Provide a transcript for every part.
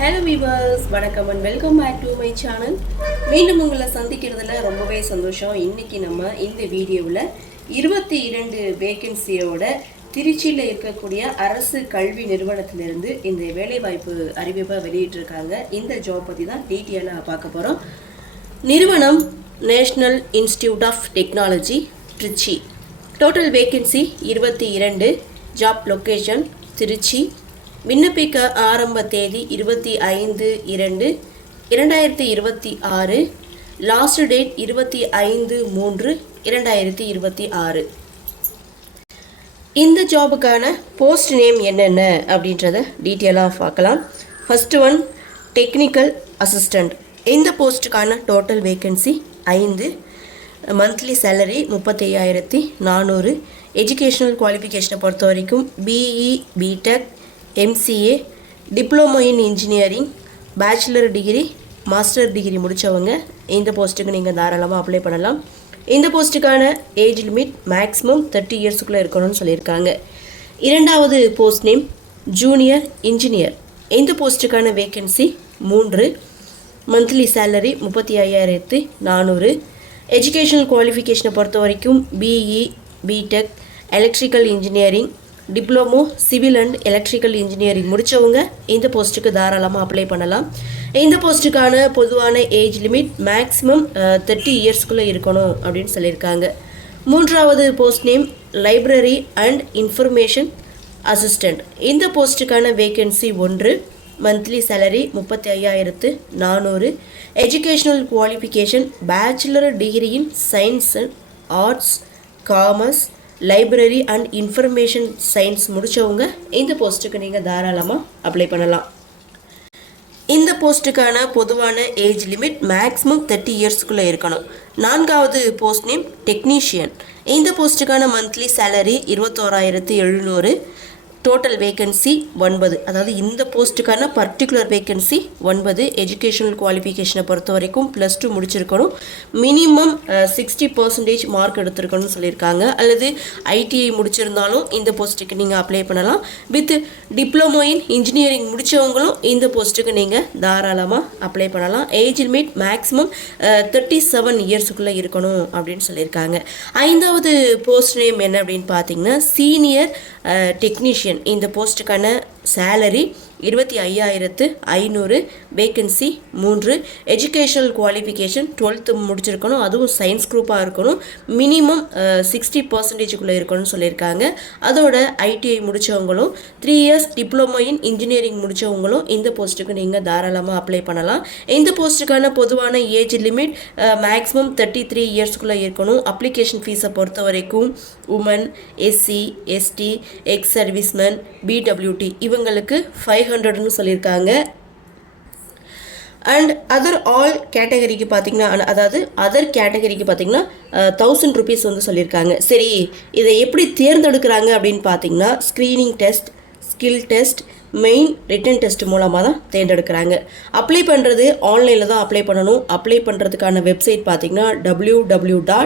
Hello viewers, வணக்கம் and welcome back to my channel. மீண்டும் உங்களை சந்திக்கிறதுல ரொம்பவே சந்தோஷம். இன்றைக்கி நம்ம இந்த வீடியோவில் 22 வேகன்சியோட திருச்சியில் இருக்கக்கூடிய அரசு கல்வி நிறுவனத்திலிருந்து இந்த வேலைவாய்ப்பு அறிவிப்பை வெளியிட்டிருக்காங்க. இந்த ஜாப் பற்றி தான் டீட்டெயிலாக பார்க்க போகிறோம். நிறுவனம் national institute of technology Trichy. Total vacancy 22. Job location Trichy. விண்ணப்பிக்க ஆரம்ப தேதி 25/2/2026. Last date 25/3/2026. இந்த ஜாபுக்கான போஸ்ட் நேம் என்னென்ன அப்படின்றத டீட்டெயிலாக பார்க்கலாம். First one technical assistant. இந்த போஸ்ட்டுக்கான total vacancy 5. Monthly salary 35,400. Educational குவாலிஃபிகேஷனை பொறுத்த வரைக்கும் BE, BTech, MCA, diploma in engineering, bachelor degree, master degree முடித்தவங்க இந்த போஸ்ட்டுக்கு நீங்கள் தாராளமாக அப்ளை பண்ணலாம். இந்த போஸ்ட்டுக்கான ஏஜ் லிமிட் மேக்ஸிமம் 30 இயர்ஸுக்குள்ளே இருக்கணும்னு சொல்லியிருக்காங்க. இரண்டாவது போஸ்ட் நேம் ஜூனியர் இன்ஜினியர். இந்த போஸ்ட்டுக்கான வேகன்சி 3. Monthly salary 35,400. எஜுகேஷனல் குவாலிஃபிகேஷனை பொறுத்த வரைக்கும் BE, BTech, electrical engineering, diploma civil and electrical engineering முடித்தவங்க இந்த போஸ்ட்டுக்கு தாராளமாக அப்ளை பண்ணலாம். இந்த போஸ்ட்டுக்கான பொதுவான ஏஜ் லிமிட் மேக்ஸிமம் 30 இயர்ஸ்க்குள்ளே இருக்கணும் அப்படின்னு சொல்லியிருக்காங்க. மூன்றாவது post name library and information assistant. இந்த போஸ்ட்டுக்கான vacancy 1. Monthly salary 35,400. Educational qualification bachelor degree in science and arts, commerce, library and information science முடித்தவங்க இந்த போஸ்ட்டுக்கு நீங்கள் தாராளமாக அப்ளை பண்ணலாம். இந்த போஸ்ட்டுக்கான பொதுவான ஏஜ் லிமிட் மேக்ஸிமம் 30 இயர்ஸ்க்குள்ளே இருக்கணும். நான்காவது போஸ்ட் நேம் டெக்னீஷியன். இந்த போஸ்ட்டுக்கான மந்த்லி சேலரி 21,700. Total vacancy 9. அதாவது இந்த போஸ்ட்டுக்கான பர்டிகுலர் வேகன்சி 9. எஜுகேஷனல் குவாலிஃபிகேஷனை பொறுத்த வரைக்கும் +2 முடிச்சிருக்கணும். மினிமம் 60% மார்க் எடுத்திருக்கணும்னு சொல்லியிருக்காங்க. அல்லது ஐடிஐ முடிச்சிருந்தாலும் இந்த போஸ்ட்டுக்கு நீங்கள் அப்ளை பண்ணலாம். வித் டிப்ளமோ இன் இன்ஜினியரிங் முடித்தவங்களும் இந்த போஸ்ட்டுக்கு நீங்கள் தாராளமாக அப்ளை பண்ணலாம். ஏஜ் லிமிட் மேக்ஸிமம் 37 இயர்ஸுக்குள்ளே இருக்கணும் அப்படின்னு சொல்லியிருக்காங்க. ஐந்தாவது போஸ்ட் நேம் என்ன அப்படின்னு பார்த்தீங்கன்னா சீனியர் டெக்னீஷியன். இந்த போஸ்ட்டுக்கான salary 25,500. Vacancy 3. Educational qualification 12th முடிச்சிருக்கணும். அதுவும் சயின்ஸ் குரூப்பாக இருக்கணும். மினிமம் 60%க்குள்ளே இருக்கணும்னு சொல்லியிருக்காங்க. அதோட ஐடிஐ முடித்தவங்களும் 3 இயர்ஸ் டிப்ளமோ இன் இன்ஜினியரிங் முடித்தவங்களும் இந்த போஸ்ட்டுக்கு நீங்கள் தாராளமாக அப்ளை பண்ணலாம். இந்த போஸ்ட்டுக்கான பொதுவான ஏஜ் லிமிட் மேக்ஸிமம் 33 இயர்ஸ்க்குள்ளே இருக்கணும். அப்ளிகேஷன் ஃபீஸை பொறுத்த வரைக்கும் women, SC, ST, ex serviceman, BWT இவங்களுக்கு 500ன்னு சொல்லியிருக்காங்க. அண்ட் அதர் ஆல் கேட்டகரிக்கு பார்த்தீங்கன்னா, அதாவது அதர் கேட்டகரிக்கு பார்த்தீங்கன்னா 1000 rupees வந்து சொல்லியிருக்காங்க. சரி, இதை எப்படி தேர்ந்தெடுக்கிறாங்க அப்படின்னு பார்த்தீங்கன்னா screening test, skill test, main written test மூலமாக தான் தேர்ந்தெடுக்கிறாங்க. அப்ளை பண்ணுறது ஆன்லைனில் தான் அப்ளை பண்ணணும். அப்ளை பண்ணுறதுக்கான வெப்சைட் பார்த்தீங்கன்னா www.nitt.edu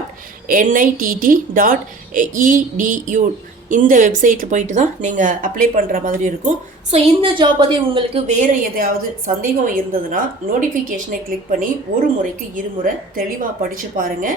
இந்த வெப்சைட்டில் போயிட்டு தான் நீங்கள் அப்ளை பண்ணுற மாதிரி இருக்கும். ஸோ இந்த ஜாப் பற்றி உங்களுக்கு வேறு எதையாவது சந்தேகம் இருந்ததுன்னா நோட்டிஃபிகேஷனை கிளிக் பண்ணி ஒரு முறைக்கு 2 முறை தெளிவாக படித்து பாருங்கள்.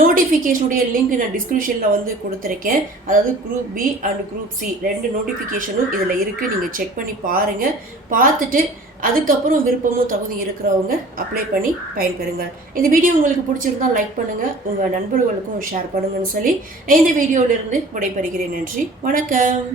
நோட்டிஃபிகேஷனுடைய லிங்க் நான் டிஸ்கிரிப்ஷனில் வந்து கொடுத்துருக்கேன். அதாவது group B and group C 2 நோட்டிஃபிகேஷனும் இதில் இருக்குது. நீங்கள் செக் பண்ணி பாருங்கள். பார்த்துட்டு அதுக்கப்புறம் விருப்பமும் தகுதி இருக்கிறவங்க அப்ளை பண்ணி பயன்பெறுங்க. இந்த வீடியோ உங்களுக்கு பிடிச்சிருந்தால் லைக் பண்ணுங்கள், உங்கள் நண்பர்களுக்கும் ஷேர் பண்ணுங்கன்னு சொல்லி இந்த வீடியோவிலிருந்து விடைபெறுகிறேன். நன்றி, வணக்கம்.